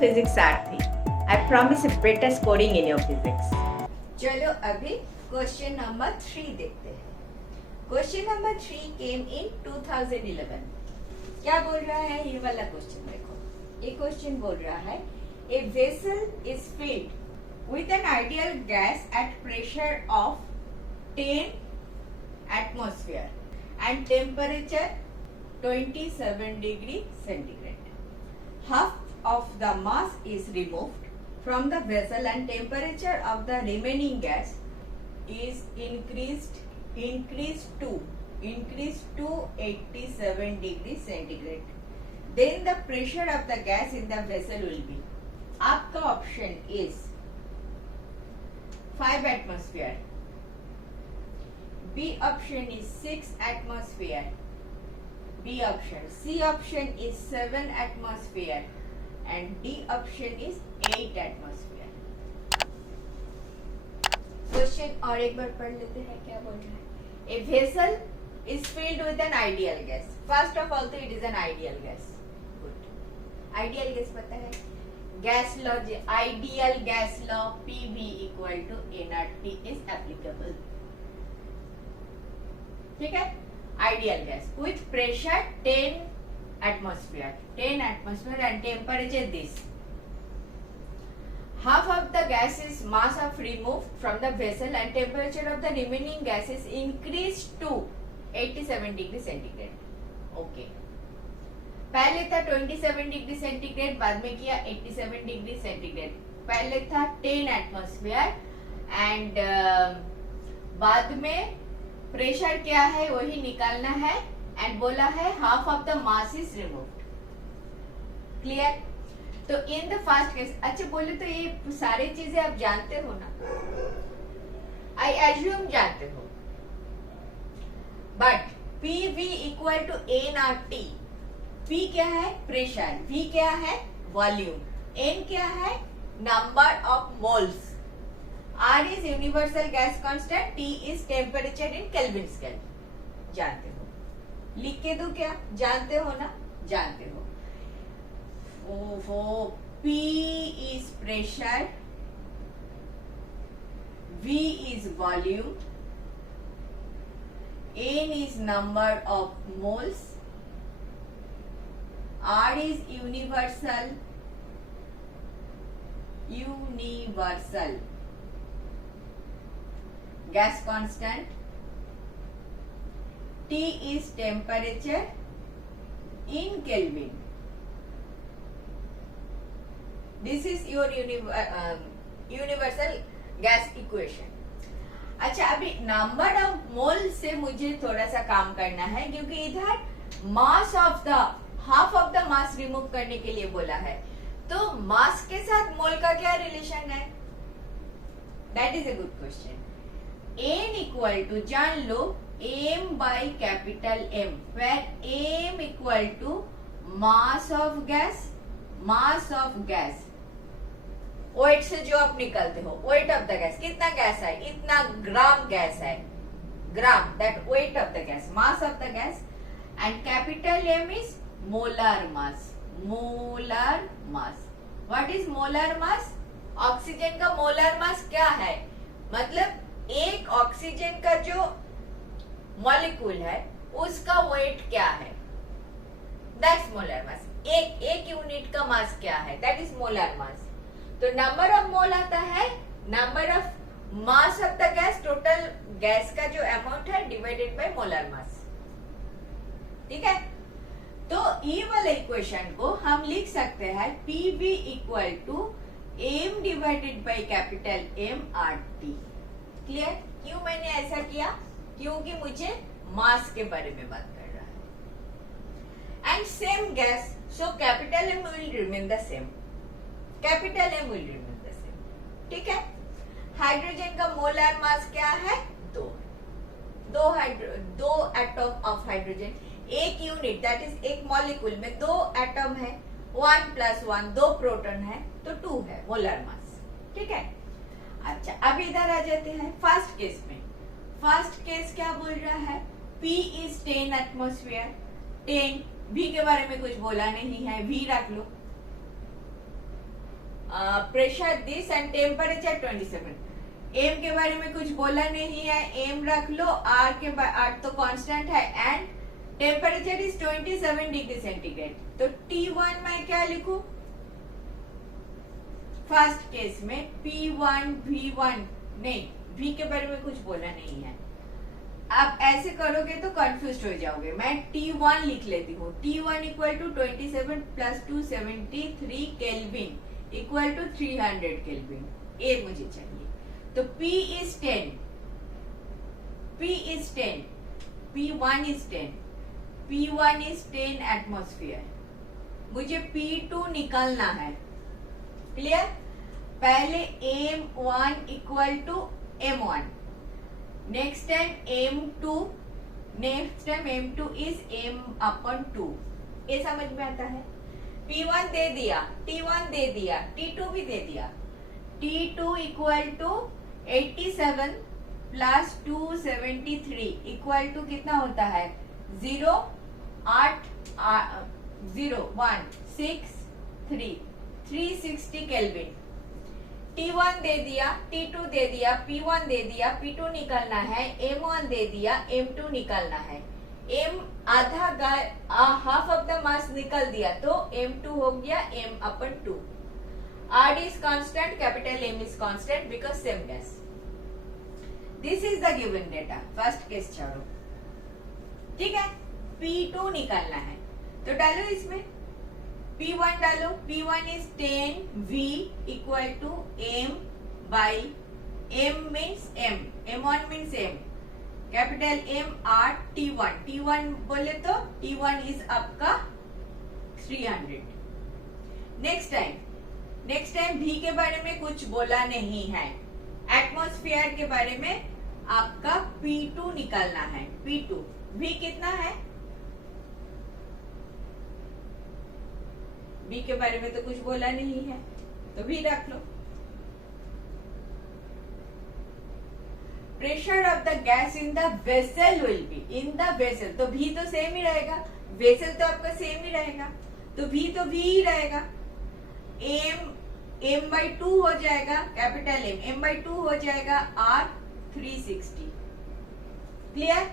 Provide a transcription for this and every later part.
physics Sarathi. I promise a better scoring in your physics. चलो अभी question number 3 देखते हैं. क्वेश्चन नंबर 3 केम इन 2011. क्या बोल रहा है ये वाला क्वेश्चन देखो. ये क्वेश्चन बोल रहा है a vessel is filled with an ideal gas at pressure of 10 atmosphere and temperature 27 degree centigrade. Half of the mass is removed from the vessel and temperature of the remaining gas is increased to 87 degree centigrade. Then the pressure of the gas in the vessel will be. आपका option is 5 atmosphere. B option is 6 atmosphere. B option. C option is 7 atmosphere. And D option is 8 atmosphere. Question और एक बार पढ़ लेते हैं क्या बोल रहा है. A vessel is filled with an ideal gas. First of all, it is an ideal gas. Good. Ideal gas पता है. Gas law, ideal gas law PV equal to nRT is applicable. ठीक है. Ideal gas with pressure 10 atmosphere and temperature this. Half of the gases mass of removed from the vessel and temperature of the remaining gases increased to 87 degree centigrade. Okay. पहले था 27 degree centigrade, बाद में किया 87 degree centigrade. पहले था 10 atmosphere and बाद में pressure क्या है वही निकालना है एंड बोला है half of the mass is removed. Clear. तो इन द फर्स्ट केस. अच्छा बोले तो ये सारी चीजें आप जानते हो ना. आई एज्यूम जानते हो. But PV equal to nRT. P क्या है प्रेशर, V क्या है वॉल्यूम, N क्या है number of moles, R is universal gas constant, T is temperature in Kelvin scale. जानते हो. लिख के दो क्या. जानते हो ना. जानते हो. P is pressure, V is volume, N is number of moles, R is universal gas constant, T is temperature in Kelvin. This is your universal gas equation. अच्छा अभी नंबर ऑफ मोल से मुझे थोड़ा सा काम करना है क्योंकि इधर मास of the half of the mass remove करने के लिए बोला है. तो मास के साथ मोल का क्या रिलेशन है. That is a good question. N equal to जान लो M by capital M, where M equal to mass of gas. Mass of gas weight से जो आप निकलते हो, वेट ऑफ द गैस. कितना गैस है, इतना ग्राम गैस है. Gram, that weight of the gas, mass of the gas. And capital M is molar mass. Molar mass. What is molar mass. Oxygen का मोलर मास क्या है, मतलब एक oxygen का जो मॉलिक्यूल है उसका वेट क्या है, दैट्स मोलर मास. एक यूनिट का मास क्या है, दैट इज मोलर मास. तो नंबर ऑफ मोल आता है number of mass of the gas, total gas का जो अमाउंट है डिवाइडेड बाय मोलर मास. ठीक है. तो ये वाले इक्वेशन को हम लिख सकते हैं PV equal to M divided by capital M RT. Clear. क्यों मैंने ऐसा किया, क्योंकि मुझे मास के बारे में बात कर रहा है. And same gas, so capital M will remain the same. Capital M will remain the same. ठीक है. हाइड्रोजन का मोलर मास क्या है, 2. दो एटम ऑफ हाइड्रोजन. एक यूनिट दैट इज एक मॉलिक्यूल में 2 एटम है. 1 + 1 2 प्रोटॉन है तो 2 है मोलर मास. ठीक है. अच्छा अब इधर आ जाते हैं फर्स्ट केस में. फर्स्ट केस क्या बोल रहा है, P is 10 एटमॉस्फेयर. 10 V के बारे में कुछ बोला नहीं है, V रख लो. Pressure this and temperature 27। M के बारे में कुछ बोला नहीं है, एम रख लो। आर तो कांस्टेंट है and temperature is 27 degree centigrade. तो T1 मैं क्या लिखूं? फर्स्ट केस में P1 V1 नहीं, V के बारे में कुछ बोला नहीं है। आप ऐसे करोगे तो कंफ्यूज हो जाओगे। मैं T1 लिख लेती हूँ। T1 equal to 27 plus 273 kelvin equal to 300 kelvin. ये मुझे चाहिए। तो P is 10, P is 10, P1 is 10, P1 is 10 atmosphere. मुझे P2 निकालना है। क्लियर? पहले M1 equal to M1, next time M2, next time M2 is M/2। ये समझ में आता है? P1 दे दिया, T1 दे दिया, T2 भी दे दिया। T2 equal to 87 plus 273 equal to कितना होता है? 0 8 0 1 6 3 360 केल्विन। T1 दे दिया, T2 दे दिया, P1 दे दिया, P2 निकालना है, M1 दे दिया, M2 निकालना है। M half of the mass निकल दिया तो M2 हो गया M/2। R is constant, capital M is constant because same gas. This is the given data. First case छोड़ो, ठीक है? P2 निकालना है तो डालो इसमें P1 डालो। P1 is 10 V equal to M by M means M, M1 means M, capital M R T1, T1 बोले तो T1 is आपका 300। नेक्स्ट टाइम V के बारे में कुछ बोला नहीं है। एटमॉस्फेयर के बारे में आपका P2 निकालना है। P2 V कितना है? V के बारे में तो कुछ बोला नहीं है तो V रख लो। Pressure of the gas in the vessel will be in the vessel, तो V तो सेम ही रहेगा, वेसल तो आपका सेम ही रहेगा तो V ही रहेगा। M/2 हो जाएगा, कैपिटल M/2 हो जाएगा R 360। क्लियर?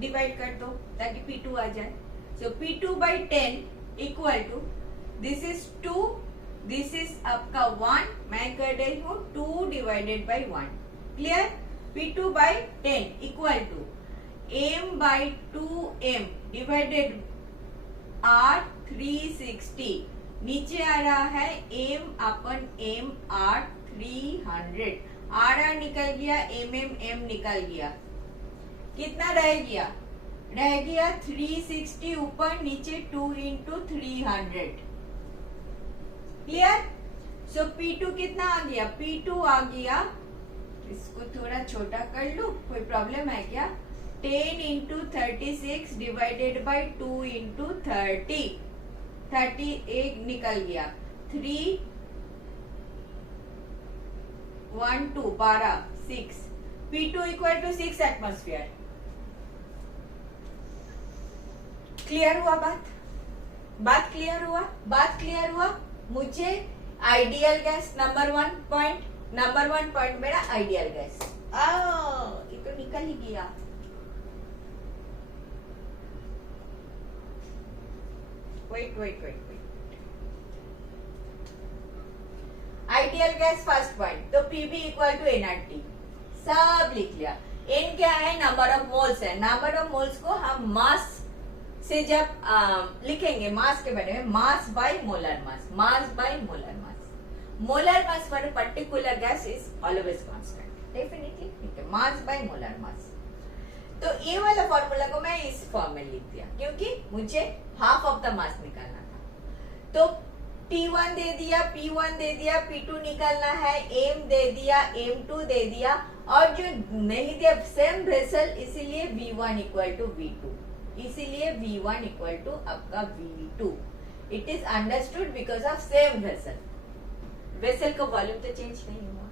डिवाइड कर दो ताकि P2 आ जाए। So P2 by 10 equal to this is 2, this is आपका 1, मैं कर रही हूँ 2 divided by 1। Clear? P2 by 10 equal to M/2M divided R 360। नीचे आ रहा है M/M R 300। R निकल गया, M निकल गया। कितना रह गया? रह गया 360 ऊपर नीचे 2 into 300। क्लियर? सो P2 कितना आ गया? P2 आ गया, इसको थोड़ा छोटा कर लूं, कोई प्रॉब्लम है क्या? 10 into 36 डिवाइडेड बाई 2 into 30, 38 निकल गया। 3 1 2 12 6। P2 equal to 6 atmosphere. Clear हुआ बात क्लियर हुआ? मुझे आइडियल गैस नंबर 1 पॉइंट मेरा आइडियल गैस। ये तो निकल ही गया। Wait. Ideal gas first point, तो Pv इक्वल टू nRT, सब लिख लिया। N क्या है? नंबर ऑफ मोल्स है। नंबर ऑफ मोल्स को हम मास से जब लिखेंगे, मास के बारे में, mass by molar mass, molar mass for particular gas is always constant, definitely, ठीक है? Mass by molar mass. तो ये वाला फॉर्मूला को मैं इस फॉर्म में लिख दिया क्योंकि मुझे हाफ ऑफ द मास निकालना था। तो T1 दे दिया, P1 दे दिया, P2 निकालना है, M दे दिया, M2 दे दिया, और जो नहीं दिया सेम वेसल, इसीलिए V1 इक्वल टू V2, इसीलिए V1 इक्वल टू आपका V2। It is understood because of same vessel. Vessel का वॉल्यूम तो चेंज नहीं हुआ।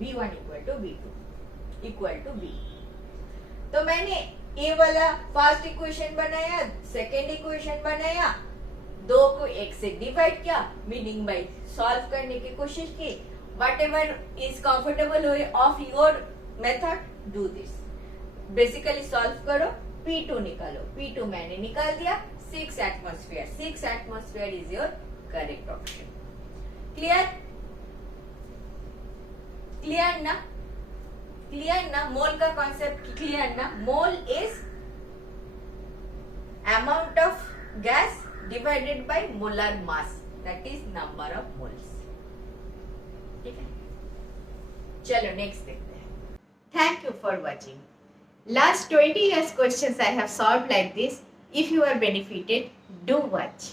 V1 equal to V2 equal to V। तो मैंने ए वाला फर्स्ट इक्वेशन बनाया, सेकेंड इक्वेशन बनाया, 2 को 1 से डिवाइड किया, मीनिंग बाई सॉल्व करने की कोशिश की. Whatever is comfortable way of your method, do this. Basically solve करो, P2 निकालो. P2 मैंने निकाल दिया. 6 atmosphere. 6 atmosphere is your correct option. Clear? Clear ना? क्लियर ना? मोल का कॉन्सेप्ट क्लियर ना? Mole is amount of gas divided by molar mass, that is number of moles. ठीक है, चलो नेक्स्ट देखते हैं. Thank you for watching. Last 20 years questions I have solved like this. If you are benefited, do watch.